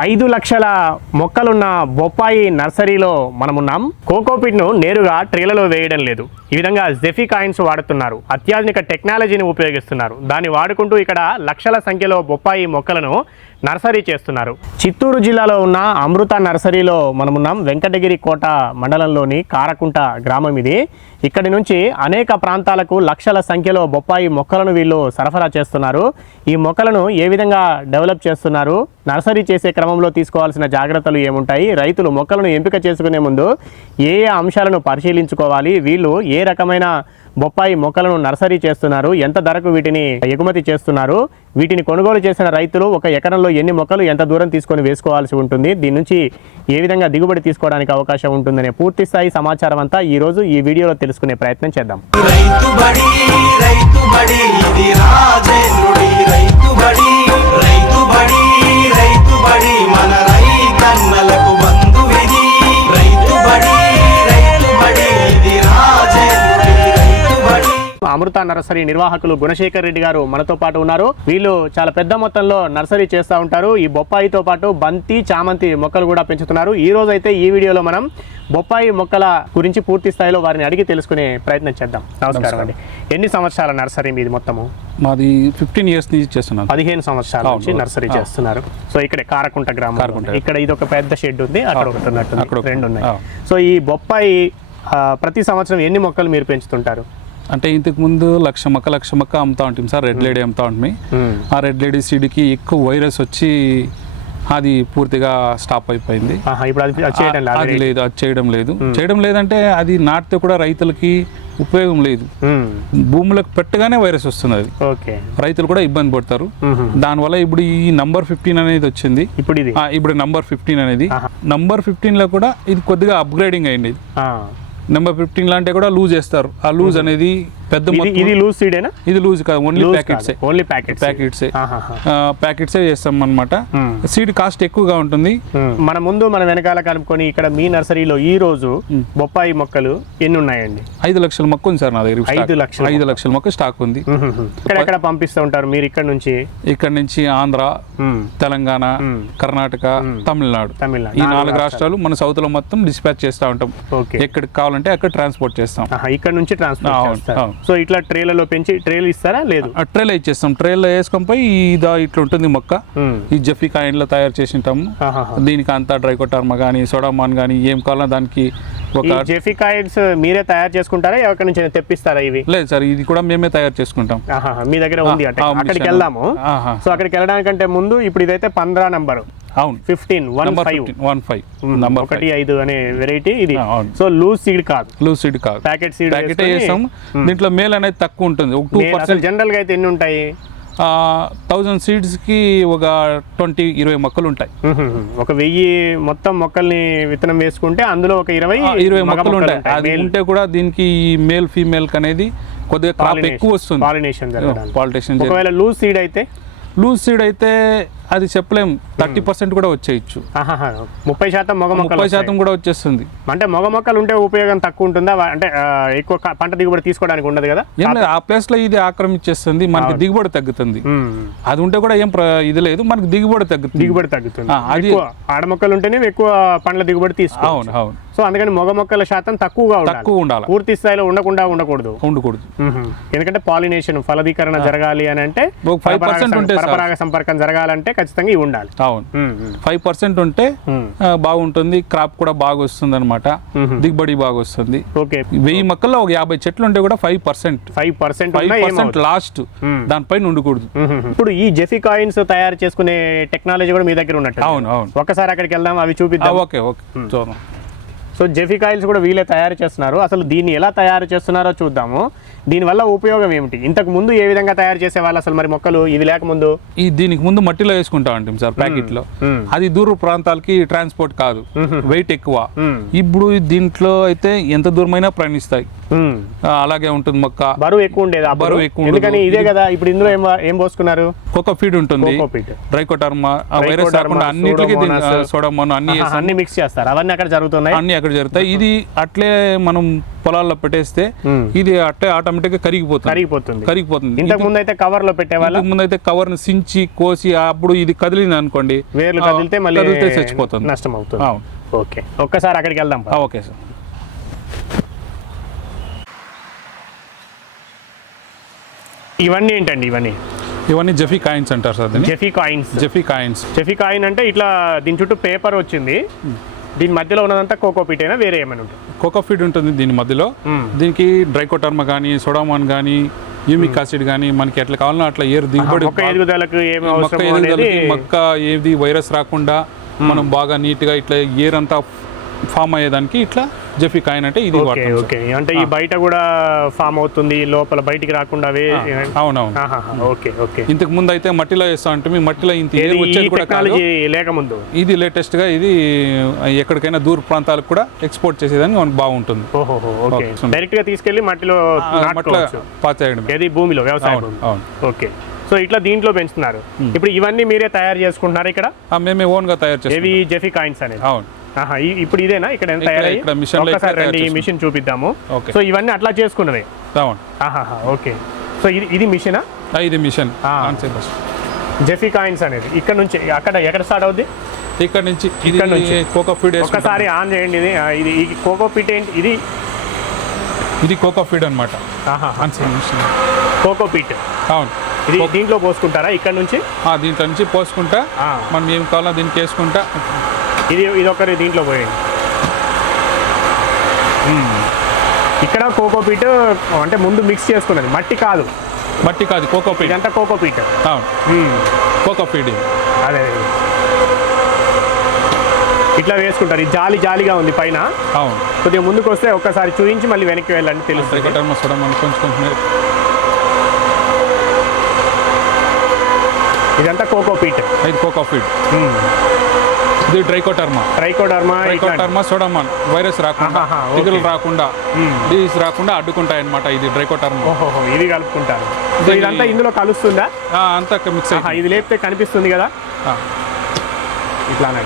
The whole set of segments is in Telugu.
5 లక్షల మొక్కలున్న బొప్పాయి నర్సరీలో మనమున్నాం. కోకోపీట్ను నేరుగా ట్రేలలో వేయడం లేదు. ఈ విధంగా జెఫీ కాయిన్స్ వాడుతున్నారు. అత్యాధునిక టెక్నాలజీని ఉపయోగిస్తున్నారు. దాన్ని వాడుకుంటూ ఇక్కడ లక్షల సంఖ్యలో బొప్పాయి మొక్కలను నర్సరీ చేస్తున్నారు. చిత్తూరు జిల్లాలో ఉన్న అమృత నర్సరీలో మనమున్నాం. వెంకటగిరి కోట మండలంలోని కారకుంట గ్రామం ఇది. ఇక్కడి నుంచి అనేక ప్రాంతాలకు లక్షల సంఖ్యలో బొప్పాయి మొక్కలను వీళ్ళు సరఫరా చేస్తున్నారు. ఈ మొక్కలను ఏ విధంగా డెవలప్ చేస్తున్నారు, నర్సరీ చేసే క్రమంలో తీసుకోవాల్సిన జాగ్రత్తలు ఏముంటాయి, రైతులు మొక్కలను ఎంపిక చేసుకునే ముందు ఏ అంశాలను పరిశీలించుకోవాలి, వీళ్ళు ఏ రకమైన బొప్పాయి మొక్కలను నర్సరీ చేస్తున్నారు, ఎంత ధరకు వీటిని ఎగుమతి చేస్తున్నారు, వీటిని కొనుగోలు చేసిన రైతులు ఒక ఎకరంలో ఎన్ని మొక్కలు ఎంత దూరం తీసుకొని వేసుకోవాల్సి ఉంటుంది, దీని నుంచి ఏ విధంగా దిగుబడి తీసుకోవడానికి అవకాశం ఉంటుందనే పూర్తి స్థాయి సమాచారం అంతా ఈ రోజు ఈ వీడియోలో తెలుసుకునే ప్రయత్నం చేద్దాం. అమృత నర్సరీ నిర్వాహకులు గుణశేఖర్ రెడ్డి గారు మనతో పాటు ఉన్నారు. వీళ్ళు చాలా పెద్ద మొత్తంలో నర్సరీ చేస్తూ ఉంటారు. ఈ బొప్పాయితో పాటు బంతి, చామంతి మొక్కలు కూడా పెంచుతున్నారు. ఈ రోజు అయితే ఈ వీడియోలో మనం బొప్పాయి మొక్కల గురించి పూర్తి స్థాయిలో వారిని అడిగి తెలుసుకునే ప్రయత్నం చేద్దాం. నమస్కారం అండి. ఎన్ని సంవత్సరాల నర్సరీ మీది మొత్తము? మాది 15 ఇయర్స్ నుంచి చేస్తున్నాను. 15 సంవత్సరాల నుంచి నర్సరీ చేస్తున్నారు. సో ఇక్కడ కారకుంట గ్రామం, ఇక్కడ ఇది ఒక పెద్ద షెడ్ ఉంది, అక్కడ ఒకటి ఉన్నట్టు రెండు ఉన్నాయి. సో ఈ బొప్పాయి ప్రతి సంవత్సరం ఎన్ని మొక్కలు మీరు పెంచుతుంటారు? అంటే ఇంతకు ముందు లక్ష మొక్క అమ్ముతా ఉంటాం సార్. రెడ్ లేడీ అమ్ముతా ఉంటుంది. ఆ రెడ్ లేడీ సీడ్కి ఎక్కువ వైరస్ వచ్చి అది పూర్తిగా స్టాప్ అయిపోయింది. అది లేదు, అది చేయడం లేదంటే అది నాటితే కూడా రైతులకి ఉపయోగం లేదు. భూములకు పెట్టగానే వైరస్ వస్తుంది. అది రైతులు కూడా ఇబ్బంది పడతారు. దానివల్ల ఇప్పుడు ఈ నంబర్ 15 అనేది వచ్చింది. ఇప్పుడు నంబర్ 15 అనేది నంబర్ 15 లో కూడా ఇది కొద్దిగా అప్గ్రేడింగ్ అయింది. నెంబర్ 15 లాంటి కూడా లూజ్ చేస్తారు. ఆ లూజ్ అనేది పెద్ద ఇది లూజ్ సీడేనా? ఇది లూజ్ కాదు, ఓన్లీ ప్యాకెట్సే చేస్తాం అన్నమాట. సీడ్ కాస్ట్ ఎక్కువగా ఉంటుంది. మన ముందు మన వెనకాల కలుపుకొని ఇక్కడ మీ నర్సరీలో ఈ రోజు బొప్పాయి మొక్కలు ఎన్ని ఉన్నాయండి? 5 లక్షల మొక్క ఉంది సార్ నా దగ్గర. 5 లక్షల మొక్క స్టాక్ ఉంది. ఎక్కడ పంపిస్తూ ఉంటారు మీరు? ఇక్కడ నుంచి ఆంధ్ర, తెలంగాణ, కర్ణాటక, తమిళనాడు ఈ 4 రాష్ట్రాలు మన సౌత్ లో మొత్తం డిస్పాచ్ చేస్తూ ఉంటాం. ఎక్కడికి కావాలంటే అక్కడ ట్రాన్స్పోర్ట్ చేస్తాం. ఇక్కడ నుంచి ట్రాన్స్పోర్ట్ చేస్తాం. సో ఇట్లా ట్రేలలో పెంచి ట్రేలు ఇస్తారా? లేదు, ట్రేలో ఇచ్చేస్తాం. ట్రేలో వేసుకొని పోయి ఇట్లా ఉంటుంది మొక్క. ఈ జెఫీ కాయిన్ లో తయారు చేసింటాము. దీనికి అంతా డ్రైకోటర్మా కానీ, సోడామాన్ కానీ ఏం కావాలన్నా దానికి ఒక జెఫీ కాయిన్స్ మీరే తయారు చేసుకుంటారా, ఎక్కడి నుంచి తెప్పిస్తారా? ఇవి లేదు సార్, ఇది కూడా మేమే తయారు చేసుకుంటాం. మీ దగ్గర ఉంది. అక్కడికి వెళ్దాము. సో అక్కడికి వెళ్ళడానికంటే ముందు ఇప్పుడు ఇదైతే 15 నంబరు. అవును, 15 అనే వెరైటీ ఇది. సో లూజ్ సీడ్ కాదు, ప్యాకెట్ సీడ్ చేస్తాం. దీంట్లో మేల్ అనేది తక్కువ ఉంటుంది. 2% జనరల్ గా అయితే ఎన్ని ఉంటాయి? 1000 సీడ్స్ కి ఒక 20-20 మొక్కలు ఉంటాయి. ఒక 1000 మొత్తం మొక్కల్ని విత్తనం వేసుకుంటే అందులో ఒక 20 మొక్కలు ఉంటాయి. అది ఉంటే కూడా దీనికి మేల్ ఫీమేల్ అనేది కొద్దిగా క్రాప్ ఎక్కువ వస్తుంది. పాలినేషన్. ఒకవేళ లూజ్ సీడ్ అయితే అది చెప్పలేం, 30% కూడా వచ్చేయచ్చు. 30% కూడా వచ్చేస్తుంది. అంటే మగ మొక్కలు ఉంటే ఉపయోగం తక్కువ ఉంటుందా? అంటే ఎక్కువ పంట దిగుబడి తీసుకోవడానికి ఉండదు కదా? ఏం లేదు, ఆ ప్లేస్ లో ఇది ఆక్రమించేస్తుంది, మనకి దిగుబడి తగ్గుతుంది. అది ఉంటే కూడా ఏం ఇది లేదు, మనకి దిగుబడి తగ్గుతుంది. అది ఆడ మొక్కలు ఉంటేనే ఎక్కువ పండ్ల దిగుబడి తీసుకో. అవును. సో అందుకని మగ మొక్కల శాతం తక్కువ ఉండాలి. పూర్తి స్థాయిలో ఉండకూడదు. ఎందుకంటే పాలినేషన్, ఫలదీకరణ జరగాలి అని అంటే, పరపరాగ సంపర్కం జరగాలంటే ఖచ్చితంగా ఇవి ఉండాలి. అవును, 5% ఉంటే బాగుంటుంది. క్రాప్ కూడా బాగా వస్తుంది అనమాట, దిగుబడి బాగా వస్తుంది. 1000 మొక్కల్లో ఒక 50 చెట్లు ఉంటే కూడా 5% లాస్ట్, దానిపైన ఉండకూడదు. ఇప్పుడు ఈ జెఫీ కాయిన్స్ తయారు చేసుకునే టెక్నాలజీ కూడా మీ దగ్గర ఉన్నట్టు. అవును. ఒకసారి అక్కడికి వెళ్దాం, అవి చూపిద్దాం. ఓకే చూద్దాం. సో జెఫీ కాయిల్స్ కూడా వీళ్ళే తయారు చేస్తున్నారు. అసలు దీన్ని ఎలా తయారు చేస్తున్నారో చూద్దాము. దీనివల్ల ఉపయోగం ఏమిటి? ఇంతకు ముందు ఏ విధంగా తయారు చేసే వాళ్ళు అసలు మరి మొక్కలు? ఇది లేకముందు దీనికి ముందు మట్టిలో వేసుకుంటా ఉంటాం సార్, ప్యాకెట్ లో. అది దూర ప్రాంతాలకి ట్రాన్స్పోర్ట్ కాదు, వెయిట్ ఎక్కువ. ఇప్పుడు దీంట్లో అయితే ఎంత దూరమైనా ప్రయాణిస్తాయి. అలాగే ఉంటుంది మొక్క. బరువు ఎక్కువ ఉండేది. ఎందుకని ఇదే కదా. ఇప్పుడు ఇందులో ఏం పోసుకున్నారు? కోకో ఫీడ్ ఉంటుంది, డ్రైకోటర్మా, వైరస్ రాకుండా అన్నిటికీ సోడామాన్ అన్ని మిక్స్ చేస్తారు. అవన్నీ అక్కడ జరుగుతున్నాయి. అన్ని అక్కడ జరుగుతాయి. ఇది అట్లే మనం పొలాల్లో పెట్టేస్తే ఇది అట్టే ఆటోమేటిక్గా కరిగిపోతుంది. ఇంతకు ముందు అయితే కవర్ లో పెట్టేవాళ్ళ, ముందు అయితే కవర్ ని సించి కోసి అప్పుడు ఇది కదిలింది అనుకోండి, వేర్లు కదిలితే మళ్ళీ చచ్చిపోతుంది, నష్టం అవుతుంది. ఓకే, ఒక్కసారి అక్కడికి వెళ్దాం. Okay sir. ఇవన్నీ ఏంటండి? ఇవన్నీ జెఫీ కాయిన్స్ అంటారు సార్. జెఫీ కాయిన్ అంటే ఇట్లా దీని చుట్టూ పేపర్ వచ్చింది, దీని మధ్యలో ఉన్నదంతా కోకోపీట్ అయినా వేరే ఏమైనా ఉంటుంది? కోకోపీట్ ఉంటుంది దీని మధ్యలో. దీనికి డ్రైకోటర్మా కానీ, సోడామాన్ కానీ, యూమిక్ యాసిడ్ కానీ మనకి ఎట్లా కావాలన్నా అట్లా దిగుబడి మొక్క ఎదుగుదలకు మొక్క ఏది వైరస్ రాకుండా మనం బాగా నీట్గా ఇట్లా ఏర్ అంతా ఫామ్ అయ్యేదానికి ఇట్లా జెఫీ కాయిన్ అంటే ఇది. ఓకే, అంటే ఈ బయట కూడా ఫామ్ అవుతుంది, లోపల బయటికి రాకుండా. అవునవును. ఓకే. ఇంతకు ముందు అయితే మట్టిలో వేస్తా అంటే మట్టిలో ఇంత వచ్చేది కూడా లేకముందు ఇది లేటెస్ట్ గా ఇది ఎక్కడికైనా దూర ప్రాంతాలకు కూడా ఎక్స్పోర్ట్ చేసేదానికి మనకు బాగుంటుంది. డైరెక్ట్ గా తీసుకెళ్లి మట్టిలో పాచేయడం, భూమిలో వ్యవసాయం. ఓకే, సో ఇట్లా దీంట్లో పెంచుతున్నారు. ఇప్పుడు ఇవన్నీ మీరే తయారు చేసుకుంటున్నారు ఇక్కడ? మేమే ఓన్ గా తయారు చేస్తాం. జెఫీ కాయిన్స్ అనేది. అవును. ఇప్పుడు ఇదేనా ఇక్కడ ఎంత తయారయ్యి? ఈ మిషన్ చూపిద్దాము. సో ఇవన్నీ అట్లా చేసుకున్నవే. ఓకే, సో ఇది మిషనా? ఇది మిషన్. జెఫీ కాయిన్స్ అనేది ఇక్కడ నుంచి ఎక్కడ స్టార్ట్ అవుద్ది? ఇక్కడ నుంచి కోకోపీట్. ఒకసారి ఆన్ చేయండి. ఇది కోకోపీట్ ఏంటి? ఇది కోకోపీట్ అనమాట. కోకోపీట్. అవును. ఇది దీంట్లో పోసుకుంటారా ఇక్కడ నుంచి? దీంట్లో నుంచి పోసుకుంటా మనం ఏం కావాలో దీనికి వేసుకుంటా. ఇది ఒకరి దీంట్లో పోయండి. ఇక్కడ కోకోపీట్ అంటే ముందు మిక్స్ చేసుకున్నది, మట్టి కాదు కోకోపీట్. అంతా కోకోపీట్. కోకోపీట్ అదే ఇట్లా వేసుకుంటారు. ఇది జాలిగా ఉంది పైన. అవును. కొద్దిగా ముందుకు వస్తే ఒక్కసారి చూపించి మళ్ళీ వెనక్కి వెళ్ళండి, తెలుస్తుంది. ఇదంతా కోకోపీట్. ఇది డ్రైకోటర్మా, సోడామాన్ వైరస్ రాకుండా, తెగులు రాకుండా, డిసీజ్ రాకుండా అడ్డుకుంటాయి అన్నమాట. ఇది డ్రైకోటర్మా. ఇది కలుపుకుంటారు. ఇదంతా ఇందులో కలుస్తుందా? అంతా మిక్స్. ఇది లేపితే కనిపిస్తుంది కదా ఇట్లానే.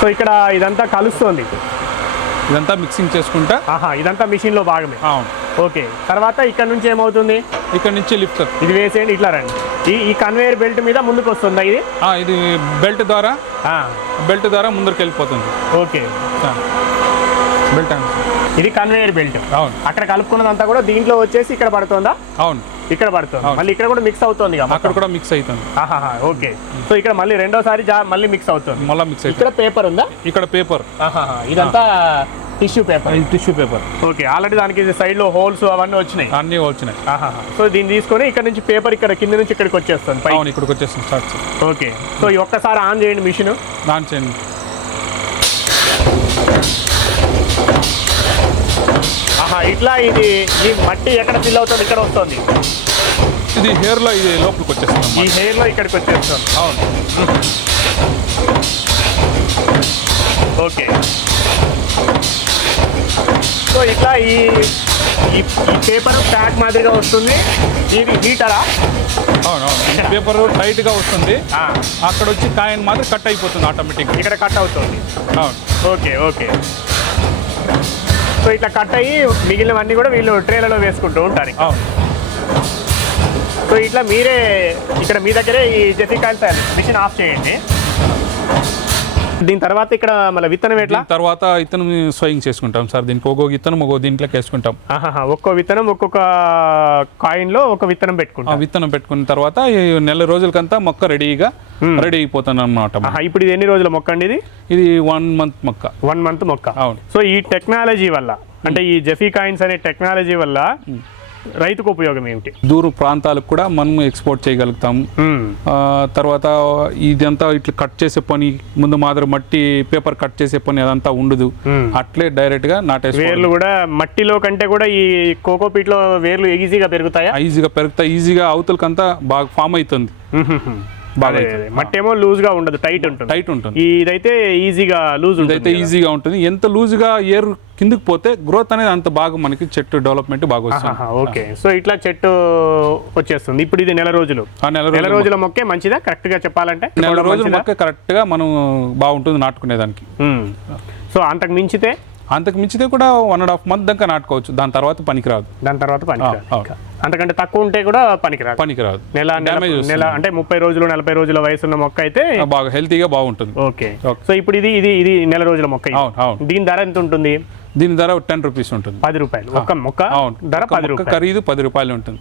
సో ఇక్కడ ఇదంతా కలుస్తుంది, ఇదంతా మిక్సింగ్ చేసుకుంటా. ఇదంతా మిషన్ లో భాగమే. అవును. ఓకే, తర్వాత ఇక్కడ నుంచి ఏమవుతుంది? ఇక్కడ నుంచి లిఫ్టర్. ఇది వేసేయండి, ఇట్లా రండి. ఈ కన్వేయర్ బెల్ట్ మీద ముందుకు వస్తుందా ఇది? ఇది బెల్ట్ ద్వారా ముందుకు వెళ్ళిపోతుంది. Okay, belt. ఇది కన్వేయర్ బెల్ట్. అవును. అక్కడ కలుపుకున్నదంతా కూడా దీంట్లో వచ్చేసి ఇక్కడ పడుతుందా? అవును, ఇక్కడ పడుతుంది. మళ్ళీ ఇక్కడ కూడా మిక్స్ అవుతుంది, అక్కడ కూడా మిక్స్ అవుతుంది. ఓకే, సో ఇక్కడ మళ్ళీ రెండోసారి మళ్ళీ మిక్స్ అవుతుంది. ఇక్కడ పేపర్ ఉందా? ఇక్కడ పేపర్. ఇదంతా టిష్యూ పేపర్. ఓకే, ఆల్రెడీ దానికి సైడ్ లో హోల్స్ అవన్నీ వచ్చినాయి. అన్ని వచ్చినాయి. సో దీన్ని తీసుకొని ఇక్కడ నుంచి పేపర్ ఇక్కడ కింద నుంచి ఇక్కడికి వచ్చేస్తుంది. ఇక్కడికి వచ్చేస్తుంది స్టార్ట్. ఓకే, సో ఈ ఒక్కసారి ఆన్ చేయండి మిషన్. ఆన్ చేయండి. ఇట్లా ఇది ఈ మట్టి ఎక్కడ ఫిల్ అవుతుంది? ఇక్కడ వస్తుంది. ఇది హెయిర్ లో, ఇది లోపలికి వచ్చేస్తుంది. ఈ హెయిర్ లో ఇక్కడికి వచ్చేస్తుంది. అవును. ఓకే, సో ఇట్లా ఈ పేపర్ ప్యాక్ మాదిరిగా వస్తుంది. ఇది హీటరా? అవునవును. పేపర్ టైట్ గా వస్తుంది. అక్కడ వచ్చి కాయిన్ మాత్రం కట్ అయిపోతుంది ఆటోమేటిక్. ఇక్కడ కట్ అవుతుంది. అవును. ఓకే, సో ఇట్లా కట్ అయ్యి మిగిలినవన్నీ కూడా వీళ్ళు ట్రేలలో వేసుకుంటూ ఉంటారు. సో ఇట్లా మీరే ఇక్కడ మీ దగ్గరే ఈ జెఫీ కాయిన్స్ మిషన్ ఆఫ్ చేయండి. దీని తర్వాత ఇక్కడ మళ్ళీ విత్తనం ఎట్లా? తర్వాత విత్తనం స్వయం చేసుకుంటాం సార్. దీనికి ఒక్కొక్క విత్తనం దీంట్లోకి వేసుకుంటాం. ఒక్కో విత్తనం ఒక్కొక్క కాయిన్ లో ఒక విత్తనం పెట్టుకుంటాం. విత్తనం పెట్టుకున్న తర్వాత నెల రోజులకంతా మొక్క రెడీ అయిపోతాను అన్నమాట. ఇప్పుడు ఇది ఎన్ని రోజుల మొక్క అండి? ఇది 1 month మొక్క. 1 month మొక్క. అవును. సో ఈ టెక్నాలజీ వల్ల అంటే ఈ జెఫీ కాయిన్స్ అనే టెక్నాలజీ వల్ల రైతుకు ఉపయోగం ఏమిటి? దూర ప్రాంతాలకు కూడా మనం ఎక్స్పోర్ట్ చేయగలుగుతాం. తర్వాత ఇదంతా ఇట్లా కట్ చేసే పని, ముందు మాదిరి మట్టి పేపర్ కట్ చేసే పని అదంతా ఉండదు. అట్లే డైరెక్ట్ గా నాటేసి వేర్లు కూడా మట్టిలో కంటే కూడా ఈ కోకోపీట్ లో వేర్లు ఈజీగా పెరుగుతాయి. ఈజీగా అవతలకంతా బాగా ఫామ్ అవుతుంది. మట్టి ఏమో లూజ్ గా ఉండదు, టైట్ ఉంటుంది. ఇదైతే ఈజీగా ఉంటుంది. ఎంత లూజ్ గా ఎయిర్ కిందకి పోతే గ్రోత్ అనేది అంత బాగా మనకి చెట్టు డెవలప్మెంట్ బాగా వస్తుంది. ఓకే, సో ఇట్లా చెట్టు వచ్చేస్తుంది. ఇప్పుడు ఇది నెల రోజుల మొక్కే మంచిదా? కరెక్ట్ గా చెప్పాలంటే నెల రోజుల మొక్క కరెక్ట్ గా మనం బాగుంటుంది నాటుకునేదానికి. సో అంతకు మించితే అంతకు మించితే కూడా 1.5 month దాకా నాటుకోవచ్చు, దాని తర్వాత పనికిరాదు. దాని తర్వాత పనికిరాదు. అంతకంటే తక్కువ ఉంటే కూడా పనికిరాదు. నెల అంటే 30 రోజులు 40 రోజుల వయసున్న మొక్క అయితే బాగా హెల్తీగా బాగుంటుంది. ఓకే. సో ఇప్పుడు ఇది నెల రోజుల మొక్క. దీని ధర ఎంత ఉంటుంది? దీని ధర 10 రూపీస్ ఉంటుంది. 10 రూపాయలు ఒక మొక్క ధర 10 రూపాయలు, ఖరీదు 10 రూపాయలు ఉంటుంది.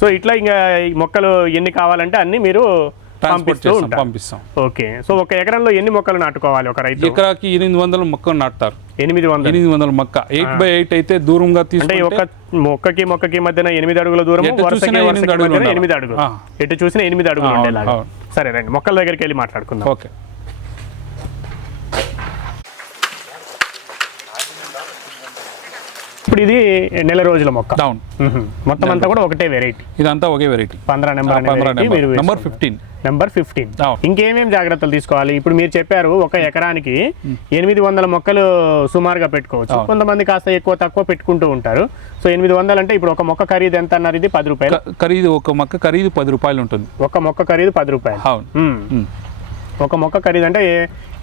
సో ఇట్లా ఇంకా ఈ మొక్కలు ఎన్ని కావాలంటే అన్ని మీరు పంపిస్తాం. ఓకే. సో ఒక ఎకరంలో ఎన్ని మొక్కలు నాటుకోవాలి ఒక రైతు? ఎకరాకి 800 మొక్కలు నాటుతారు. 800 మొక్క 8x8 అయితే దూరంగా తీసుకుంటే ఒక మొక్కకి మధ్యన 8 అడుగుల దూరం, 8 అడుగులు, ఎటు చూసినా 8 అడుగులు ఉండేలాగా. సరే రండి మొక్కల దగ్గరికి వెళ్ళి మాట్లాడుకుందాం. ఓకే. ఇప్పుడు ఇది నెల రోజుల మొక్క. డౌన్ మొత్తం అంతా కూడా ఒకటే వెరైటీ. ఇదంతా ఒకే వెరైటీ. 15 నెంబర్ 15. ఇంకేమేం జాగ్రత్తలు తీసుకోవాలి? ఇప్పుడు మీరు చెప్పారు ఒక ఎకరానికి 800 మొక్కలు సుమారుగా పెట్టుకోవచ్చు. కొంతమంది కాస్త ఎక్కువ తక్కువ పెట్టుకుంటూ ఉంటారు. సో 800 అంటే ఇప్పుడు ఒక మొక్క ఖరీదు ఎంత అన్నారు? ఇది 10 రూపాయలు ఖరీదు. ఒక మొక్క ఖరీదు 10 రూపాయలు ఉంటుంది. ఒక మొక్క ఖరీదు 10 రూపాయలు. ఒక మొక్క ఖరీదు అంటే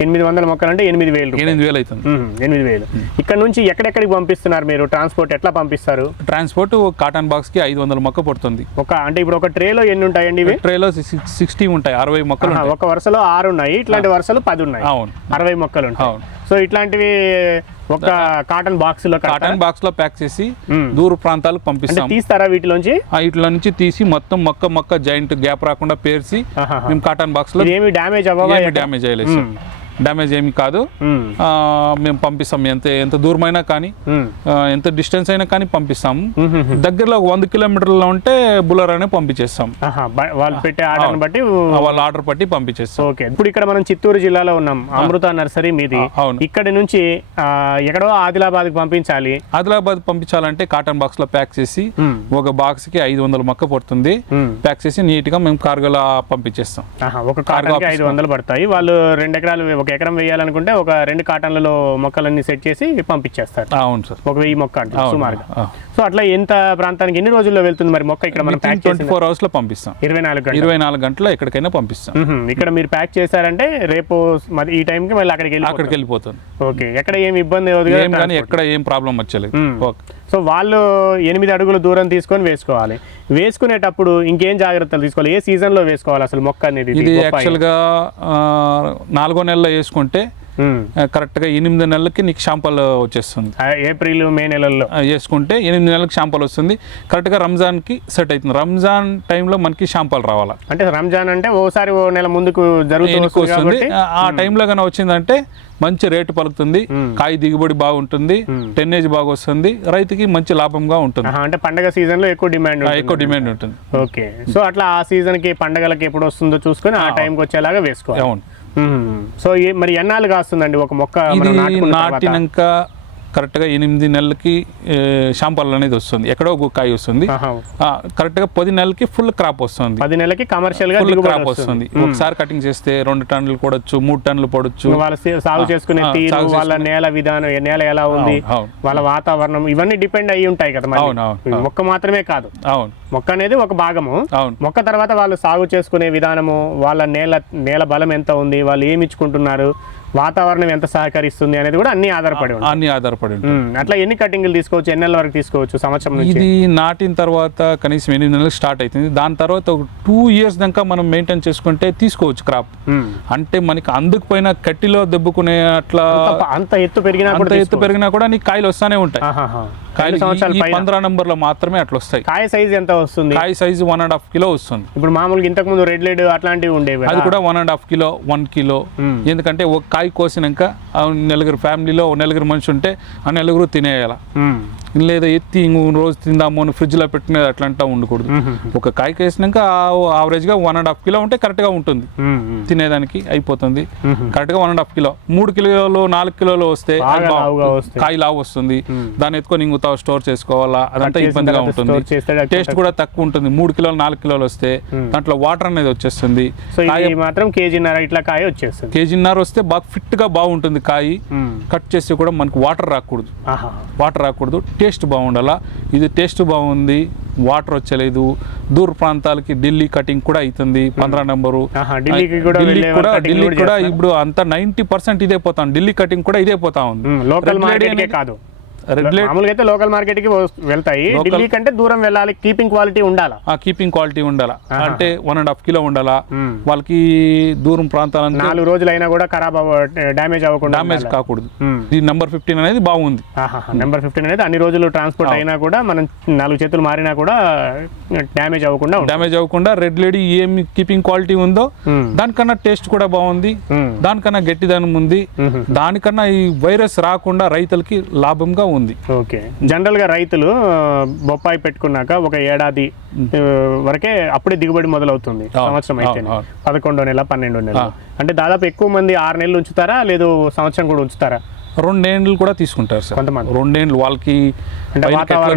800 మొక్కలు అంటే 8,000 అవుతుంది. 8,000. ఇక్కడ నుంచి ఎక్కడెక్కడికి పంపిస్తున్నారు మీరు? ట్రాన్స్పోర్ట్ ఎట్లా పంపిస్తారు? ట్రాన్స్పోర్ట్ కాటన్ బాక్స్ కి 500 మొక్క పడుతుంది. అంటే ఇప్పుడు ఒక ట్రేలో ఎన్ని ఉంటాయండి? ఇవి ట్రేలో 60 ఉంటాయి, 60 మొక్కలు. ఒక వరుసలో 6 ఉన్నాయి, ఇట్లాంటి వరుసలు 10 ఉన్నాయి. 60 మొక్కలు ఉంటాయి. సో ఇట్లాంటివి ఒక కాటన్ బాక్స్ లో ప్యాక్ చేసి దూర ప్రాంతాలకు పంపిస్తాం. తీస్తారా వీటిలోంచి? వీటిలో నుంచి తీసి మొత్తం మొక్క జాయింట్ గ్యాప్ రాకుండా పేర్చి మేము కాటన్ బాక్స్ లో ఏమి డ్యామేజ్ అవ్వలేదు. డ్యామేజ్ ఏమి కాదు. మేము పంపిస్తాం. ఎంత దూరమైనా కానీ, ఎంత డిస్టెన్స్ అయినా కానీ పంపిస్తాము. దగ్గరలో 100 కిలోమీటర్లో ఉంటే బులర్ అనే పంపించేస్తాం. వాళ్ళు పెట్టే ఆర్డర్ బట్టి వాళ్ళ ఆర్డర్ బట్టి పంపించేస్తాం. ఓకే. ఇప్పుడు ఇక్కడ మనం చిత్తూరు జిల్లాలో ఉన్నాం. అమృత నర్సరీ మీది. ఇక్కడ నుంచి ఎక్కడో ఆదిలాబాద్ పంపించాలి. ఆదిలాబాద్ పంపించాలంటే కాటన్ బాక్స్ లో ప్యాక్ చేసి ఒక బాక్స్ కి 500 మొక్క పడుతుంది. ప్యాక్ చేసి నీట్ గా మేము కార్గోలో పంపించేస్తాం. ఒక కార్గో 500 పడతాయి. వాళ్ళు 2 ఎకరాలు ఒక ఎకరం వేయాలనుకుంటే ఒక 2 కాటన్లలో మొక్కలన్నీ సెట్ చేసి పంపించేస్తారు. అవును సార్. ఒక 1000 మొక్క అంటే సుమారుగా. సో అట్లా ఎంత ప్రాంతానికి ఎన్ని రోజుల్లో వెళ్తుంది మరి మొక్క? ఇక్కడ మనం 24 hours లో పంపిస్తాం. 24 గంటల్లో ఎక్కడికైనా పంపిస్తాం. ఇక్కడ మీరు ప్యాక్ చేశారంటే రేపు ఈ టైంకి మళ్ళీ అక్కడికి వెళ్ళిపోతుంది. ఓకే. ఎక్కడ ఏమి ఇబ్బంది ఎక్కడ ఏం ప్రాబ్లం వచ్చలేదు. సో వాళ్ళు 8 అడుగుల దూరం తీసుకొని వేసుకోవాలి. వేసుకునేటప్పుడు ఇంకేం జాగ్రత్తలు తీసుకోవాలి? ఏ సీజన్ లో వేసుకోవాలి అసలు మొక్క అనేది? ఇది యాక్చువల్ గా 4వ నెలలో వేసుకుంటే కరెక్ట్ గా 8 నెలలకి నీకు షాంపల్ వచ్చేస్తుంది. ఏప్రిల్ మే నెలల్లో వేసుకుంటే 8 నెలలకు షాంపల్ వస్తుంది. కరెక్ట్ గా రంజాన్ కి సెట్ అవుతుంది. రంజాన్ టైంలో మనకి షాంపల్ రావాలా. అంటే రంజాన్ అంటే ఓసారి ఓ నెల ముందుకు జరుగుతుంది. ఆ టైంలో కానీ వచ్చిందంటే మంచి రేటు పలుకుతుంది. కాయ దిగుబడి బాగుంటుంది. టెన్నేజ్ బాగా వస్తుంది. రైతుకి మంచి లాభంగా ఉంటుంది. అంటే పండగ సీజన్ లో ఎక్కువ డిమాండ్ ఉంటుంది. ఓకే. సో అట్లా ఆ సీజన్ కి పండగలకి ఎప్పుడు వస్తుందో చూసుకొని ఆ టైంకి వచ్చేలాగా వేసుకోవాలి. అవును. సో మరి ఎన్నాళ్ళు కాస్తుందండి ఒక మొక్క? నాటినాక కరెక్ట్గా 8 నెలలకి షాంపల్ అనేది వస్తుంది. ఎక్కడో ఒక కాయ వస్తుంది. కరెక్ట్గా 10 నెలలకి ఫుల్ క్రాప్ వస్తుంది. 10 నెలలకి కమర్షియల్ గా క్రాప్ వస్తుంది. ఒకసారి కటింగ్ చేస్తే 2 టన్నులు పడవచ్చు, 3 టన్నులు పడవచ్చు. వాళ్ళ సాగు చేసుకునే తీరు, వాళ్ళ నేల విధానం, నేల ఎలా ఉంది, వాళ్ళ వాతావరణం, ఇవన్నీ డిపెండ్ అయ్యి ఉంటాయి కదా. మొక్క మాత్రమే కాదు, మొక్క అనేది ఒక భాగము. మొక్క తర్వాత వాళ్ళు సాగు చేసుకునే విధానము, వాళ్ళ నేల బలం ఎంత ఉంది, వాళ్ళు ఏమి ఇచ్చుకుంటున్నారు, వాతావరణం ఎంత సహకరిస్తుంది అనేది కూడా అన్ని ఆధారపడి ఉంటుంది. అట్లా ఎన్ని కటింగ్లు తీసుకోవచ్చు? ఎన్ని నెలల వరకు తీసుకోవచ్చు సంవత్సరం నుంచి? ఇది నాటిన తర్వాత కనీసం 8 నెలలకు స్టార్ట్ అవుతుంది. దాని తర్వాత ఒక 2 years దాకా మనం మెయింటైన్ చేసుకుంటే తీసుకోవచ్చు క్రాప్. అంటే మనకి అందుకుపోయిన కట్టిలో దెబ్బకునే అట్లా అంత ఎత్తు పెరిగినా కూడా నీకు కాయలు వస్తానే ఉంటాయి. 15 నంబర్లో మాత్రమే అట్లా వస్తాయి. కాయ సైజ్ ఎంత వస్తుంది? కాయ సైజు 1.5 కిలో వస్తుంది. ఇప్పుడు మామూలుగా ఇంతకు ముందు రెడ్ లెడ్ అట్లాంటివి ఉండేవి, అది కూడా 1.5 కిలో 1 కిలో. ఎందుకంటే ఒక కాయ కోసినాక నలుగురు ఫ్యామిలీలో 9 మనిషి ఉంటే ఆ 9 తినేయాల. లేదా ఎత్తి రోజు తిందాము అని ఫ్రిడ్జ్ లో పెట్టినది అట్లంటా ఉండకూడదు. ఒక కాయ వేసినాక ఆవరేజ్ గా 1.5 కిలో ఉంటే కరెక్ట్ గా ఉంటుంది, తినేదానికి అయిపోతుంది. కరెక్ట్ గా 1.5 కిలో. 3 కిలోలు 4 కిలోలు వస్తే కాయ లావు వస్తుంది. దాన్ని ఎత్తుకొని తిరుగుతా స్టోర్ చేసుకోవాలా, అదంతా చేసిన ఇబ్బందిగా తర్వాత ఉంటుంది. store చేస్తే అది టేస్ట్ కూడా తక్కువ ఉంటుంది. 3 కిలోలు 4 కిలోలు వస్తే దాంట్లో వాటర్ అనేది వచ్చేస్తుంది. సో ఇది మాత్రం కేజీన్నర ఇట్లా కాయ వచ్చేస్తుంది. కేజీన్నర వస్తే బాగా ఫిట్ గా బాగుంటుంది కాయ. కట్ చేస్తే కూడా మనకు వాటర్ రాకూడదు, వాటర్ రాకూడదు, టేస్ట్ బాగుండాలా. ఇది టేస్ట్ బాగుంది, వాటర్ వచ్చలేదు. దూర ప్రాంతాలకి ఢిల్లీ కటింగ్ కూడా అవుతుంది. 15 నెంబరు ఢిల్లీకి కూడా ఇప్పుడు అంతా 90% ఇదే పోతాం. ఢిల్లీ కటింగ్ కూడా ఇదే పోతా ఉంది. లోకల్ మార్కెట్ కాదు, మామూలుగా అయితే లోకల్ మార్కెట్ కి వెళ్తాయి. ఢిల్లీ కంటే దూరం వెళ్ళాలి, కీపింగ్ క్వాలిటీ ఉండాలా. కీపింగ్ క్వాలిటీ ఉండాలా అంటే 1.5 కిలో ఉండాలా. వాళ్ళకి దూరం ప్రాంతాలంతా 4 రోజులు అయినా కూడా ఖరాబ్ డ్యామేజ్ అవ్వకుండా, డ్యామేజ్ కాకూడదు. ఇది నెంబర్ 15 అనేది బాగుంది. నెంబర్ 15 అనేది అన్ని రోజులు ట్రాన్స్పోర్ట్ అయినా కూడా మనం 4 చేతులు మారినా కూడా డ్యామేజ్ అవ్వకుండా రెడ్ లేడీ ఏమి కీపింగ్ క్వాలిటీ ఉందో దానికన్నా టేస్ట్ కూడా బాగుంది, దానికన్నా గట్టిదనం ఉంది. దానికన్నా ఈ వైరస్ రాకుండా రైతులకి లాభంగా ఉంది. ఓకే, జనరల్ గా రైతులు బొప్పాయి పెట్టుకున్నాక ఒక ఏడాది వరకే అప్పుడే దిగుబడి మొదలవుతుంది. సంవత్సరం అయితే 11వ నెల 12వ నెల అంటే దాదాపు ఎక్కువ మంది 6 నెలలు ఉంచుతారా, లేదు సంవత్సరం కూడా ఉంచుతారా? 2 ఏళ్ళు కూడా తీసుకుంటారు సార్. కొంతమంది 2 ఏళ్ళు వాళ్ళకి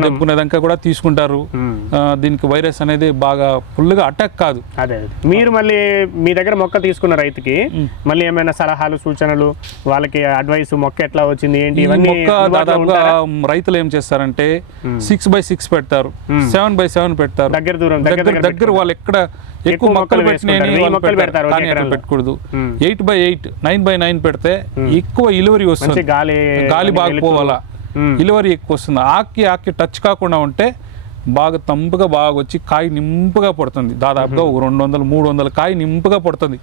దెబ్బకునేదాకా కూడా తీసుకుంటారు. దీనికి వైరస్ అనేది బాగా ఫుల్గా అటాక్ కాదు. అదే మీరు మళ్ళీ మీ దగ్గర మొక్క తీసుకున్న రైతుకి మళ్ళీ ఏమైనా సలహాలు సూచనలు, వాళ్ళకి అడ్వైస్, మొక్క ఎట్లా వచ్చింది ఏంటి ఇవన్నీ మొక్క దాదాపుగా రైతులు ఏం చేస్తారంటే 6x6 పెడతారు, 7x7 పెడతారు. దగ్గర వాళ్ళు ఎక్కడ ఎక్కువ మొక్కలు పెడతారు కానీ అట్లా పెట్టకూడదు. 8x8 9x9 పెడితే ఎక్కువ ఇలువరి వస్తుంది, గాలి బాగా పోవాలా, ఇలువరి ఎక్కువ వస్తుంది. ఆకి టచ్ కాకుండా ఉంటే బాగా తంపుగా బాగా వచ్చి కాయ నింపుగా పడుతుంది. దాదాపుగా 200-300 కాయ నింపుగా పడుతుంది.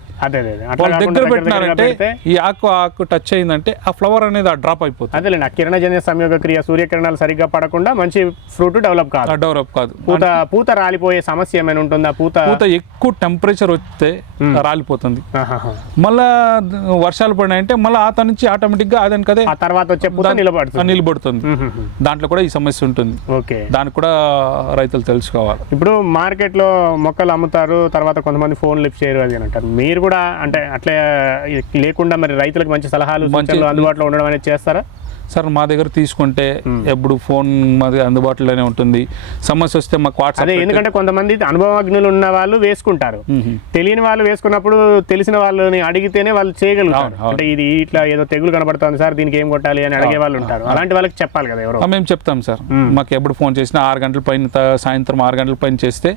వాళ్ళ దగ్గర పెట్టినారంటే ఈ ఆకు టచ్ అయిందంటే ఆ ఫ్లవర్ అనేది డ్రాప్ అయిపోతుంది. అదే కిరణజన్య సంయోగ క్రియ, సూర్యకిరణాలు సరిగ్గా పడకుండా మంచి ఫ్రూట్ డెవలప్ కాదు. పూత రాలిపోయే సమస్య ఏమైనా ఉంటుందా? పూత ఎక్కువ టెంపరేచర్ వస్తే రాలిపోతుంది. మళ్ళా వర్షాలు పడినాయంటే మళ్ళీ ఆ నుంచి ఆటోమేటిక్ గా అదే ఆ తర్వాత వచ్చే పూత నిలబడుతుంది. దాంట్లో కూడా ఈ సమస్య ఉంటుంది. దానికి కూడా రైతులు తెలుసుకోవాలి. ఇప్పుడు మార్కెట్ లో మొక్కలు అమ్ముతారు, తర్వాత కొంతమంది ఫోన్ లిఫ్ట్ చేయరు అది అని అంటారు. మీరు కూడా అంటే అట్లా లేకుండా మరి రైతులకు మంచి సలహాలు అందుబాటులో ఉండడం అనేది చేస్తారా? సార్ మా దగ్గర తీసుకుంటే ఎప్పుడు ఫోన్ మాది అందుబాటులోనే ఉంటుంది. సమస్య వస్తే మాకు వాట్సాప్. ఎందుకంటే కొంతమంది అనుభవజ్ఞులు ఉన్న వాళ్ళు వేసుకుంటారు, తెలియని వాళ్ళు వేసుకున్నప్పుడు తెలిసిన వాళ్ళని అడిగితేనే వాళ్ళు చేయగలుగుతారు. అంటే ఇది ఇట్లా ఏదో తెగులు కనబడుతుంది సార్, దీనికి ఏం కొట్టాలి అని అడిగే వాళ్ళు ఉంటారు. అలాంటి వాళ్ళకి చెప్పాలి కదా ఎవరో. మేము చెప్తాం సార్, మాకు ఎప్పుడు ఫోన్ చేసినా 6 గంటల పైన, సాయంత్రం 6 గంటల పైన చేస్తే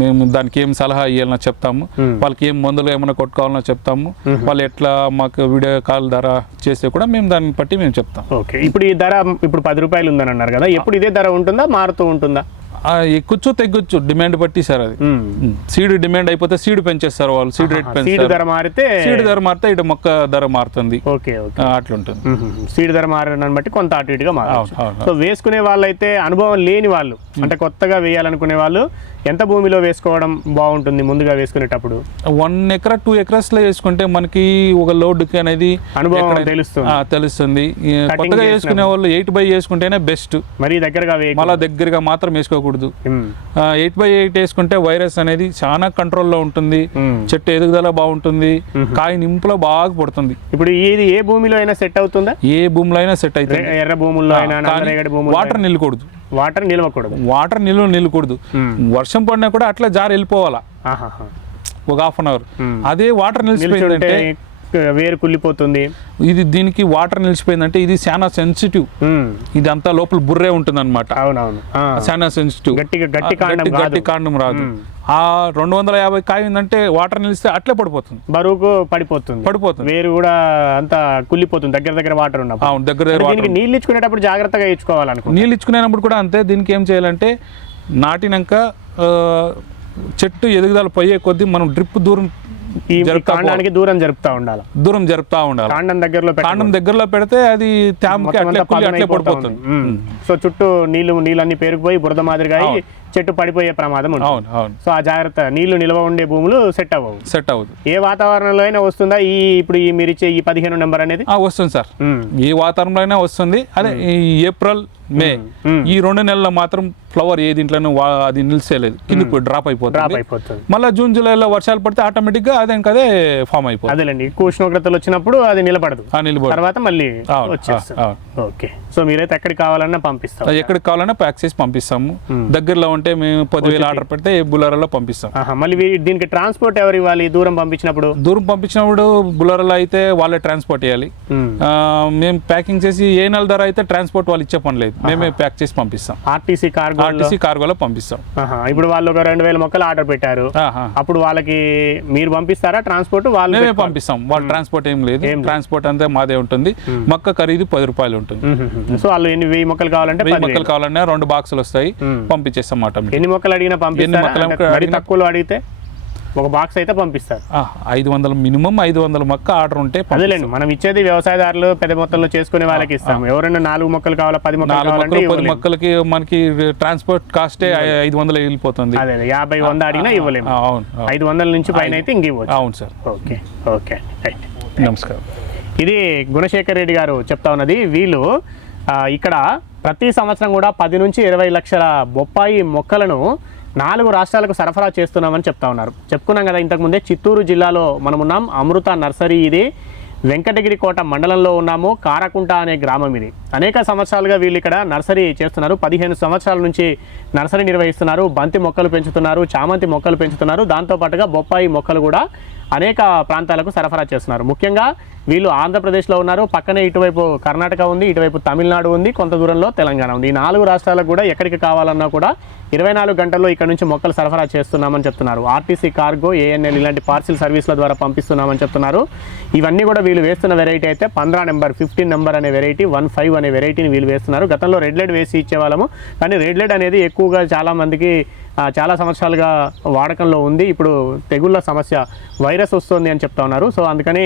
మేము దానికి ఏం సలహా ఇవ్వాలన్నా చెప్తాము. వాళ్ళకి ఏం మందులు ఏమైనా కొట్టుకోవాలన్నా చెప్తాము. వాళ్ళు ఎట్లా మాకు వీడియో కాల్ ద్వారా చేస్తే కూడా మేము దాన్ని బట్టి మేము చెప్తాం. ఓకే, ఇప్పుడు ఈ ధర ఇప్పుడు 10 రూపాయలు ఉందని అన్నారు కదా, ఎప్పుడు ఇదే ధర ఉంటుందా, మారుతూ ఉంటుందా? ఎక్కొచ్చు తగ్గొచ్చు, డిమాండ్ బట్టి సార్. అది సీడ్ డిమాండ్ అయిపోతే సీడ్ పెంచేస్తారు వాళ్ళు, సీడ్ రేట్ పెంచుతారు. సీడ్ ధర మారితే ఇటు మొక్క ధర మారుతుంది. అట్లుంటుంది. సీడ్ ధర మారడాన్ని బట్టి కొంత అటు ఇటుగా మారవచ్చు. సో వేసుకునే వాళ్ళు అయితే అనుభవం లేని వాళ్ళు, అంటే కొత్తగా వేయాలనుకునే వాళ్ళు ఎంత భూమిలో వేసుకోవడం బాగుంటుంది ముందుగా వేసుకునేటప్పుడు? 1 ఎకరా 2 ఎకరాస్ లో వేసుకుంటే మనకి ఒక లోడ్కి అనేది అనుభవం తెలుస్తుంది. కొత్తగా వేసుకునే వాళ్ళు 8x వేసుకుంటేనే బెస్ట్. మరి దగ్గరగా మాత్రం వేసుకోకూడదు. 8x8 వేసుకుంటే వైరస్ అనేది చాలా కంట్రోల్లో ఉంటుంది, చెట్టు ఎదుగుదల బాగుంటుంది, కాయ నింపులో బాగా పడుతుంది. ఇప్పుడు ఇది ఏ భూమిలో అయినా సెట్ అవుతుందా? ఏ భూమిలో అయినా సెట్ అవుతుంది. ఎర్ర భూముల్లో అయినా, వాటర్ నిలకూడదు. వాటర్ నిలకూడదు. వర్షం పడినా కూడా అట్లా జారి వెళ్ళిపోవాలా ఒక 1/2 an hour. అదే వాటర్ నిలిచిపోయిందంటే వేరు కుళ్ళిపోతుంది. ఇది దీనికి వాటర్ నిలిచిపోయిందంటే ఇది చాలా సెన్సిటివ్. ఇది అంతా లోపల బుర్రే ఉంటుంది అనమాట. చాలా సెన్సిటివ్, గట్టి కాండం రాదు. ఆ 250 కాయ ఉందంటే వాటర్ నిలిస్తే అట్లే పడిపోతుంది, బరువుకు పడిపోతుంది. వేరు కూడా అంతా కుళ్ళిపోతుంది దగ్గర వాటర్ ఉన్నప్పుడు. దగ్గర నీళ్ళు ఇచ్చుకునేటప్పుడు జాగ్రత్తగా ఇచ్చుకోవాలనుకో. నీళ్ళు ఇచ్చుకునేటప్పుడు కూడా అంతే. దీనికి ఏం చేయాలంటే నాటినాక చెట్టు ఎదుగుదల పోయే కొద్దీ మనం డ్రిప్ దూరం కాండానికి దూరం జరుపుతా ఉండాలి. కాండం దగ్గరలో పెడితే అది అట్లే పడిపోతుంది. సో చుట్టూ నీళ్ళన్నీ పేరుకుపోయి బురద మాదిరిగా చెట్టు పడిపోయే ప్రమాదం ఉంటుంది. అవును అవును సో ఆ జాగ్రత్త, నీళ్లు నిల్వ ఉండే భూములు సెట్ అవ్వవు. సెట్ అవ్వదు. ఏ వాతావరణంలో అయినా వస్తుందా ఇప్పుడు మీరు ఇచ్చే ఈ 15 నెంబర్ అనేది? వస్తుంది సార్, ఏ వాతావరణంలో అయినా వస్తుంది. అదే ఈ ఏప్రిల్ మే ఈ 2 నెలల్లో మాత్రం ఫ్లవర్ ఏ దీంట్లోనూ అది నిలిచేలేదు, కిందకు డ్రాప్ అయిపోతుంది. మళ్ళీ జూన్ జూలైలో వర్షాలు పడితే ఆటోమేటిక్ గా అదే ఫామ్ అయిపోతుంది. అదేలేండి, ఎక్కువ ఉష్ణోగ్రతలు వచ్చినప్పుడు అది నిలబడదు, తర్వాత మళ్ళీ వచ్చేస్తుంది. ఓకే, సో మీరైతే ఎక్కడికి కావాలన్నా పంపిస్తాం? ఎక్కడికి కావాలన్నా ప్యాక్ చేసి పంపిస్తాము. దగ్గరలో ఉంటే మేము 10,000 ఆర్డర్ పెడితే బులరాలో పంపిస్తాం. మళ్ళీ దీనికి ట్రాన్స్పోర్ట్ ఎవరు ఇవ్వాలి? దూరం పంపించినప్పుడు బులరాలో అయితే వాళ్ళే ట్రాన్స్పోర్ట్ ఇవ్వాలి. మేము ప్యాకింగ్ చేసి ఏ నెల ధర అయితే ట్రాన్స్పోర్ట్ వాళ్ళు ఇచ్చే పని లేదు, మేమే ప్యాక్ చేసి పంపిస్తాం. ఆర్టీసీ కార్గోలో పంపిస్తాం. ఇప్పుడు వాళ్ళు ఒక 2,000 మొక్కలు ఆర్డర్ పెట్టారు, అప్పుడు వాళ్ళకి మీరు పంపిస్తారా ట్రాన్స్పోర్ట్? మేమే పంపిస్తాం, వాళ్ళ ట్రాన్స్పోర్ట్ ఏం లేదు, ట్రాన్స్పోర్ట్ అంతా మాదే ఉంటుంది. మొక్క ఖరీదు 10 రూపాయలు ఉంటుంది. సో వాళ్ళు 1000 మొక్కలు కావాలంటే 1000 కావాలన్నా 2 బాక్సులు వస్తాయి, పంపించేస్తాం మాట. ఎన్ని మొక్కలు అడిగినా పంపిస్తారు? తక్కువలో అడిగితే ఒక బాక్స్ అయితే పంపిస్తారు. 500 మినిమం 500 మొక్క ఆర్డర్ ఉంటే అదేలేండి, మనం ఇచ్చేది వ్యవసాయదారులు పెద్ద మొత్తంలో చేసుకునే వాళ్ళకి ఇస్తాం. ఎవరైనా 4 మొక్కలు కావాలా, 10 మొక్కలు 10 మొక్కలకి మనకి ట్రాన్స్పోర్ట్ కాస్టే 500 వెళ్ళిపోతుంది. అదే 50, 100 అడిగినా ఇవ్వలేము. 500 నుంచి పైన అయితే ఇంక ఇవ్వచ్చు. అవును సార్. ఓకే ఓకే రైట్, నమస్కారం. ఇది గుణశేఖర్ రెడ్డి గారు చెప్తా ఉన్నది. వీళ్ళు ఇక్కడ ప్రతి సంవత్సరం కూడా 10 నుంచి 20 లక్షల బొప్పాయి మొక్కలను 4 రాష్ట్రాలకు సరఫరా చేస్తున్నామని చెప్తా ఉన్నారు. చెప్పుకున్నాం కదా ఇంతకుముందే, చిత్తూరు జిల్లాలో మనం ఉన్నాం. అమృత నర్సరీ ఇది. వెంకటగిరి కోట మండలంలో ఉన్నాము. కారకుంట అనే గ్రామం ఇది. అనేక సంవత్సరాలుగా వీళ్ళు ఇక్కడ నర్సరీ చేస్తున్నారు. 15 సంవత్సరాల నుంచి నర్సరీ నిర్వహిస్తున్నారు. బంతి మొక్కలు పెంచుతున్నారు, చామంతి మొక్కలు పెంచుతున్నారు. దాంతోపాటుగా బొప్పాయి మొక్కలు కూడా అనేక ప్రాంతాలకు సరఫరా చేస్తున్నారు. ముఖ్యంగా వీళ్ళు ఆంధ్రప్రదేశ్లో ఉన్నారు, పక్కనే ఇటువైపు కర్ణాటక ఉంది, ఇటువైపు తమిళనాడు ఉంది, కొంత దూరంలో తెలంగాణ ఉంది. ఈ 4 రాష్ట్రాలకు కూడా ఎక్కడికి కావాలన్నా కూడా 24 గంటల్లో ఇక్కడ నుంచి మొక్కలు సరఫరా చేస్తున్నామని చెప్తున్నారు. ఆర్టీసీ కార్గో, ఏఎన్ఎల్ ఇలాంటి పార్సిల్ సర్వీసుల ద్వారా పంపిస్తున్నామని చెప్తున్నారు. ఇవన్నీ కూడా వీళ్ళు వేస్తున్న వెరైటీ అయితే 15 నెంబర్, 15 నెంబర్ అనే వెరైటీ, 15 అనే వెరైటీని వీళ్ళు వేస్తున్నారు. గతంలో రెడ్ లైడ్ వేసి ఇచ్చేవాళ్ళము, కానీ రెడ్ లైడ్ అనేది ఎక్కువగా చాలామందికి చాలా సంవత్సరాలుగా వాడకంలో ఉంది. ఇప్పుడు తెగుళ్ళ సమస్య, వైరస్ వస్తుంది అని చెప్తా ఉన్నారు. సో అందుకని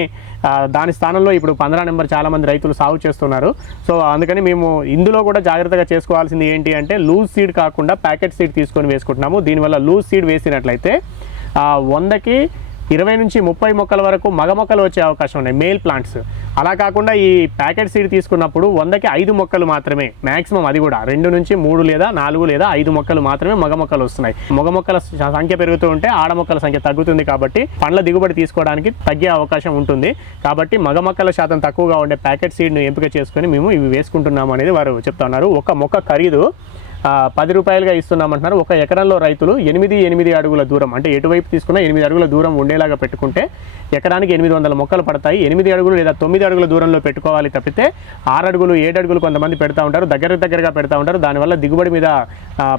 దాని స్థానంలో ఇప్పుడు 15 నెంబర్ చాలామంది రైతులు సాగు చేస్తున్నారు. సో అందుకని మేము ఇందులో కూడా జాగ్రత్తగా చేసుకోవాల్సింది ఏంటి అంటే, లూజ్ సీడ్ కాకుండా ప్యాకెట్ సీడ్ తీసుకొని వేసుకుంటున్నాము. దీనివల్ల లూజ్ సీడ్ వేసినట్లయితే 100కి 20 నుంచి 30 మొక్కల వరకు మగ మొక్కలు వచ్చే అవకాశం ఉన్నాయి, మేల్ ప్లాంట్స్. అలా కాకుండా ఈ ప్యాకెట్ సీడ్ తీసుకున్నప్పుడు 100కి 5 మొక్కలు మాత్రమే మ్యాక్సిమం, అది కూడా 2 నుంచి 3 లేదా 4 లేదా 5 మొక్కలు మాత్రమే మగ మొక్కలు వస్తున్నాయి. మగ మొక్కల సంఖ్య పెరుగుతూ ఉంటే ఆడ మొక్కల సంఖ్య తగ్గుతుంది, కాబట్టి పండ్ల దిగుబడి తీసుకోవడానికి తగ్గే అవకాశం ఉంటుంది. కాబట్టి మగ మొక్కల శాతం తక్కువగా ఉండే ప్యాకెట్ సీడ్ను ఎంపిక చేసుకొని మేము ఇవి వేసుకుంటున్నాము అనేది వారు చెప్తా ఉన్నారు. ఒక మొక్క ఖరీదు 10 రూపాయలుగా ఇస్తున్నామంటున్నారు. ఒక ఎకరంలో రైతులు 8 అడుగుల దూరం, అంటే ఎటువైపు తీసుకున్నా 8 అడుగుల దూరం ఉండేలాగా పెట్టుకుంటే ఎకరానికి 800 మొక్కలు పడతాయి. 8 అడుగులు లేదా 9 అడుగుల దూరంలో పెట్టుకోవాలి తప్పితే 6 అడుగులు 7 అడుగులు కొంతమంది పెడతా ఉంటారు, దగ్గరగా పెడతా ఉంటారు. దానివల్ల దిగుబడి మీద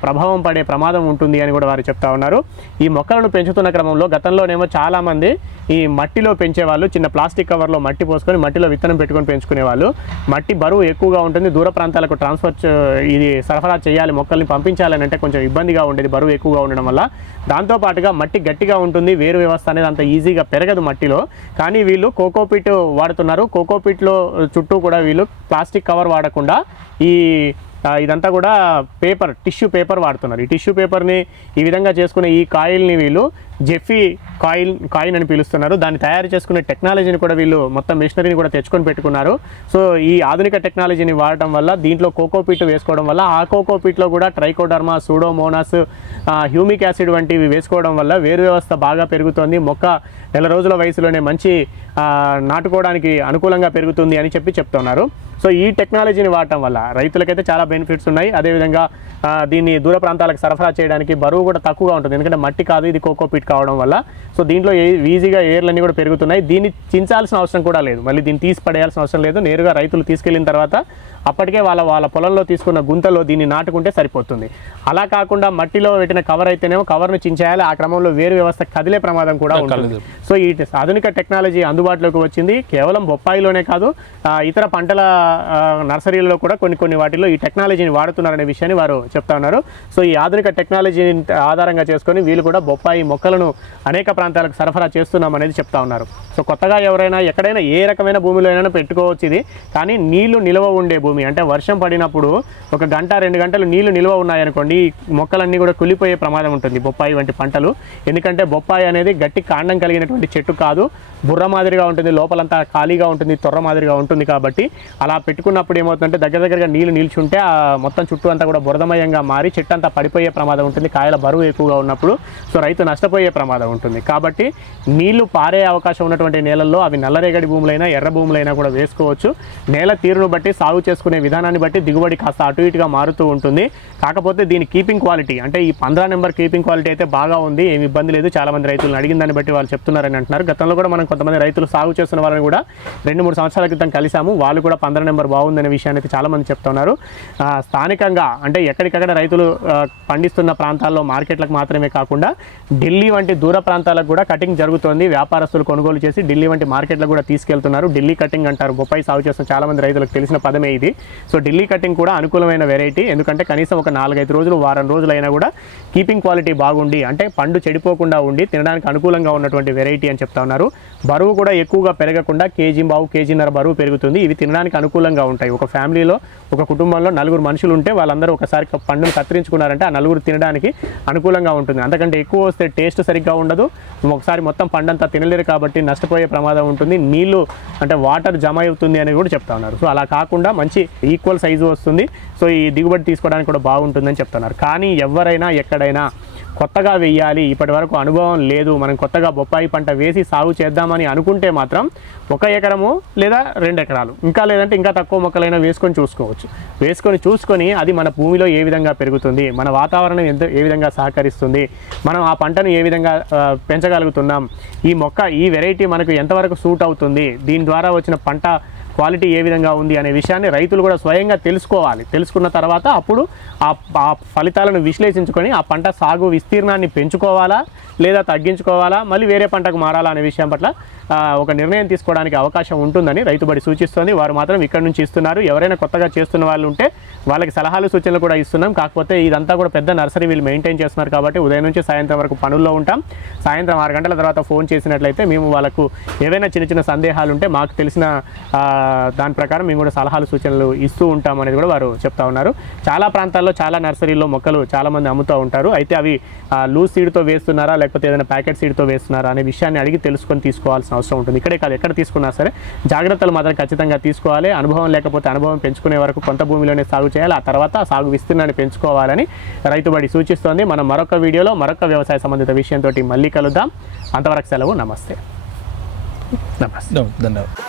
ప్రభావం పడే ప్రమాదం ఉంటుంది అని కూడా వారు చెప్తా ఉన్నారు. ఈ మొక్కలను పెంచుతున్న క్రమంలో గతంలోనేమో చాలామంది ఈ మట్టిలో పెంచేవాళ్ళు, చిన్న ప్లాస్టిక్ కవర్లో మట్టి పోసుకొని మట్టిలో విత్తనం పెట్టుకొని పెంచుకునేవాళ్ళు. మట్టి బరువు ఎక్కువగా ఉంటుంది, దూర ప్రాంతాలకు ట్రాన్స్ఫర్ ఇది సరఫరా చేయాలి, మొక్కల్ని పంపించాలని అంటే కొంచెం ఇబ్బందిగా ఉండేది బరువు ఎక్కువగా ఉండడం వల్ల. దాంతోపాటుగా మట్టి గట్టిగా ఉంటుంది, వేరు వ్యవస్థ అనేది అంత ఈజీగా పెరగదు మట్టిలో. కానీ వీళ్ళు కోకోపీట్ వాడుతున్నారు. కోకోపీట్లో చుట్టూ కూడా వీళ్ళు ప్లాస్టిక్ కవర్ వాడకుండా ఇదంతా కూడా పేపర్, టిష్యూ పేపర్ వాడుతున్నారు. ఈ టిష్యూ పేపర్ని ఈ విధంగా చేసుకునే ఈ కాయిల్ని వీళ్ళు జెఫీ కాయిన్ అని పిలుస్తున్నారు. దాన్ని తయారు చేసుకునే టెక్నాలజీని కూడా వీళ్ళు మొత్తం మిషనరీని కూడా తెచ్చుకొని పెట్టుకున్నారు. సో ఈ ఆధునిక టెక్నాలజీని వాడటం వల్ల, దీంట్లో కోకోపీట్ వేసుకోవడం వల్ల, ఆ కోకోపీట్లో కూడా ట్రైకోడర్మా, సూడోమోనాస్, హ్యూమిక్ యాసిడ్ వంటివి వేసుకోవడం వల్ల వేరు వ్యవస్థ బాగా పెరుగుతుంది. మొక్క 1 రోజుల వయసులోనే మంచి నాటుకోవడానికి అనుకూలంగా పెరుగుతుంది అని చెప్తున్నారు. సో ఈ టెక్నాలజీని వాడటం వల్ల రైతులకైతే చాలా బెనిఫిట్స్ ఉన్నాయి. అదేవిధంగా దీన్ని దూర ప్రాంతాలకు సరఫరా చేయడానికి బరువు కూడా తక్కువగా ఉంటుంది, ఎందుకంటే మట్టి కాదు, ఇది కోకోపీట్ కావడం వల్ల. సో దీంట్లో ఈజీగా ఏర్లన్నీ కూడా పెరుగుతున్నాయి. దీన్ని చించాల్సిన అవసరం కూడా లేదు, మళ్ళీ దీన్ని తీసి పడేయాల్సిన అవసరం లేదు. నేరుగా రైతులు తీసుకెళ్ళిన తర్వాత అప్పటికే వాళ్ళ పొలంలో తీసుకున్న గుంతలో దీన్ని నాటుకుంటే సరిపోతుంది. అలా కాకుండా మట్టిలో పెట్టిన కవర్ అయితేనేమో కవర్ను చించేయాలి, ఆ క్రమంలో వేరు వ్యవస్థ కదిలే ప్రమాదం కూడా ఉంటుంది. సో ఈ ఆధునిక టెక్నాలజీ అందుబాటులోకి వచ్చింది. కేవలం బొప్పాయిలోనే కాదు, ఇతర పంటల నర్సరీలలో కూడా కొన్ని వాటిల్లో ఈ టెక్నాలజీని వాడుతున్నారనే విషయాన్ని వారు చెప్తా ఉన్నారు. సో ఈ ఆధునిక టెక్నాలజీని ఆధారంగా చేసుకొని వీళ్ళు కూడా బొప్పాయి మొక్కలను అనేక ప్రాంతాలకు సరఫరా చేస్తున్నాం అనేది చెప్తా ఉన్నారు. సో కొత్తగా ఎవరైనా ఎక్కడైనా ఏ రకమైన భూమిలో అయినా పెట్టుకోవచ్చు ఇది. కానీ నీళ్లు నిల్వ ఉండే భూమి, అంటే వర్షం పడినప్పుడు 1 గంట 2 గంటలు నీళ్లు నిల్వ ఉన్నాయనుకోండి, ఈ మొక్కలన్నీ కూడా కుళ్ళిపోయే ప్రమాదం ఉంటుంది బొప్పాయి వంటి పంటలు. ఎందుకంటే బొప్పాయి అనేది గట్టి కాండం కలిగినటువంటి చెట్టు కాదు, బుర్ర మాదిరిగా ఉంటుంది, లోపలంతా ఖాళీగా ఉంటుంది, తొర్ర మాదిరిగా ఉంటుంది. కాబట్టి అలా పెట్టుకున్నప్పుడు ఏమవుతుందంటే దగ్గరగా నీళ్లు నిల్చుంటే ఆ మొత్తం చుట్టూ అంతా కూడా బురదమయంగా మారి చెట్టు అంతా పడిపోయే ప్రమాదం ఉంటుంది, కాయల బరువు ఎక్కువగా ఉన్నప్పుడు. సో రైతు నష్టపోయే ప్రమాదం ఉంటుంది. కాబట్టి నీళ్లు పారే అవకాశం ఉన్నటువంటి నేలల్లో అవి నల్లరేగడి భూములైనా ఎర్ర భూములైనా కూడా వేసుకోవచ్చు. నేల తీరును బట్టి సాగు చేసుకునే విధానాన్ని బట్టి దిగుబడి కాస్త అటు ఇటుగా మారుతూ ఉంటుంది. కాకపోతే దీని కీపింగ్ క్వాలిటీ, అంటే ఈ 15 నెంబర్ కీపింగ్ క్వాలిటీ అయితే బాగా ఉంది, ఏమి ఇబ్బంది లేదు. చాలామంది రైతులను అడిగిన దాన్ని బట్టి వాళ్ళు చెప్తున్నారని అంటున్నారు. గతంలో కూడా మనం కొంతమంది రైతులు సాగు చేస్తున్న వాళ్ళని కూడా 2-3 సంవత్సరాల క్రితం కలిసాము. వాళ్ళు కూడా 15 నెంబర్ బాగుందనే విషయాన్ని అయితే చాలామంది చెప్తున్నారు. స్థానికంగా అంటే ఎక్కడికక్కడ రైతులు పండిస్తున్న ప్రాంతాల్లో మార్కెట్లకు మాత్రమే కాకుండా ఢిల్లీ వంటి దూర ప్రాంతాలకు కూడా కటింగ్ జరుగుతోంది. వ్యాపారస్తులు కొనుగోలు చేసి ఢిల్లీ వంటి మార్కెట్లకు కూడా తీసుకెళ్తున్నారు. ఢిల్లీ కటింగ్ అంటారు, బొప్పాయి సాగు చేస్తున్న చాలామంది రైతులకు తెలిసిన పదమే ఇది. సో ఢిల్లీ కటింగ్ కూడా అనుకూలమైన వెరైటీ. ఎందుకంటే కనీసం ఒక 4-5 రోజులు, వారం రోజులైనా కూడా కీపింగ్ క్వాలిటీ బాగుండి, అంటే పండు చెడిపోకుండా ఉండి తినడానికి అనుకూలంగా ఉన్నటువంటి వెరైటీ అని చెప్తా ఉన్నారు. బరువు కూడా ఎక్కువగా పెరగకుండా 1.5 కేజీన్నర బరువు పెరుగుతుంది. ఇవి తినడానికి అనుకూలంగా ఉంటాయి. ఒక ఫ్యామిలీలో, ఒక కుటుంబంలో 4 మనుషులు ఉంటే వాళ్ళందరూ ఒకసారి పండును కత్తిరించుకున్నారంటే ఆ 4 తినడానికి అనుకూలంగా ఉంటుంది. అంతకంటే ఎక్కువ వస్తే టేస్ట్ సరిగ్గా ఉండదు, ఒకసారి మొత్తం పండంతా తినలేరు, కాబట్టి నష్టపోయే ప్రమాదం ఉంటుంది. నీళ్లు అంటే వాటర్ జమ అవుతుంది అని కూడా చెప్తా ఉన్నారు. సో అలా కాకుండా మంచి ఈక్వల్ సైజు వస్తుంది. సో ఈ దిగుబడి తీసుకోవడానికి కూడా బాగుంటుందని చెప్తున్నారు. కానీ ఎవరైనా ఎక్కడైనా కొత్తగా వేయాలి, ఇప్పటి వరకు అనుభవం లేదు, మనం కొత్తగా బొప్పాయి పంట వేసి సాగు చేద్దామని అనుకుంటే మాత్రం 1 ఎకరము లేదా 2 ఎకరాలు, ఇంకా లేదంటే ఇంకా తక్కువ మొక్కలైనా వేసుకొని చూసుకొని అది మన భూమిలో ఏ విధంగా పెరుగుతుంది, మన వాతావరణం ఏ విధంగా సహకరిస్తుంది, మనం ఆ పంటను ఏ విధంగా పెంచగలుగుతున్నాం, ఈ వెరైటీ మనకు ఎంతవరకు సూట్ అవుతుంది, దీని ద్వారా వచ్చిన పంట క్వాలిటీ ఏ విధంగా ఉంది అనే విషయాన్ని రైతులు కూడా స్వయంగా తెలుసుకోవాలి. తెలుసుకున్న తర్వాత అప్పుడు ఆ ఫలితాలను విశ్లేషించుకొని ఆ పంట సాగు విస్తీర్ణాన్ని పెంచుకోవాలా లేదా తగ్గించుకోవాలా, మళ్ళీ వేరే పంటకు మారాలా అనే విషయం పట్ల ఒక నిర్ణయం తీసుకోవడానికి అవకాశం ఉంటుందని రైతుబడి సూచిస్తోంది. వారు మాత్రం ఇక్కడ నుంచి ఇస్తున్నారు. ఎవరైనా కొత్తగా చేస్తున్న వాళ్ళు ఉంటే వాళ్ళకి సలహాలు సూచనలు కూడా ఇస్తున్నాం. కాకపోతే ఇదంతా కూడా పెద్ద నర్సరీ వీళ్ళు మెయింటైన్ చేస్తున్నారు కాబట్టి ఉదయం నుంచి సాయంత్రం వరకు పనుల్లో ఉంటాం. సాయంత్రం 6 గంటల తర్వాత ఫోన్ చేసినట్లయితే మేము వాళ్ళకు ఏవైనా చిన్న సందేహాలు ఉంటే మాకు తెలిసిన దాని ప్రకారం మేము కూడా సలహాలు సూచనలు ఇస్తూ ఉంటాం అనేది కూడా వారు చెప్తా ఉన్నారు. చాలా ప్రాంతాల్లో చాలా నర్సరీల్లో మొక్కలు చాలామంది అమ్ముతూ ఉంటారు. అయితే అవి లూజ్ సీడ్తో వేస్తున్నారా లేకపోతే ఏదైనా ప్యాకెట్ సీడ్తో వేస్తున్నారా అనే విషయాన్ని అడిగి తెలుసుకొని తీసుకోవాల్సిన అవసరం ఉంటుంది. ఇక్కడే కాదు, ఎక్కడ తీసుకున్నా సరే జాగ్రత్తలు మాత్రం ఖచ్చితంగా తీసుకోవాలి. అనుభవం లేకపోతే అనుభవం పెంచుకునే వరకు కొంత భూమిలోనే సాగు చేయాలి, ఆ తర్వాత సాగు విస్తీర్ణాన్ని పెంచుకోవాలని రైతుబడి సూచిస్తోంది. మనం మరొక వీడియోలో మరొక వ్యవసాయ సంబంధిత విషయంతో మళ్ళీ కలుద్దాం. అంతవరకు సెలవు. నమస్తే. ధన్యవాదాలు.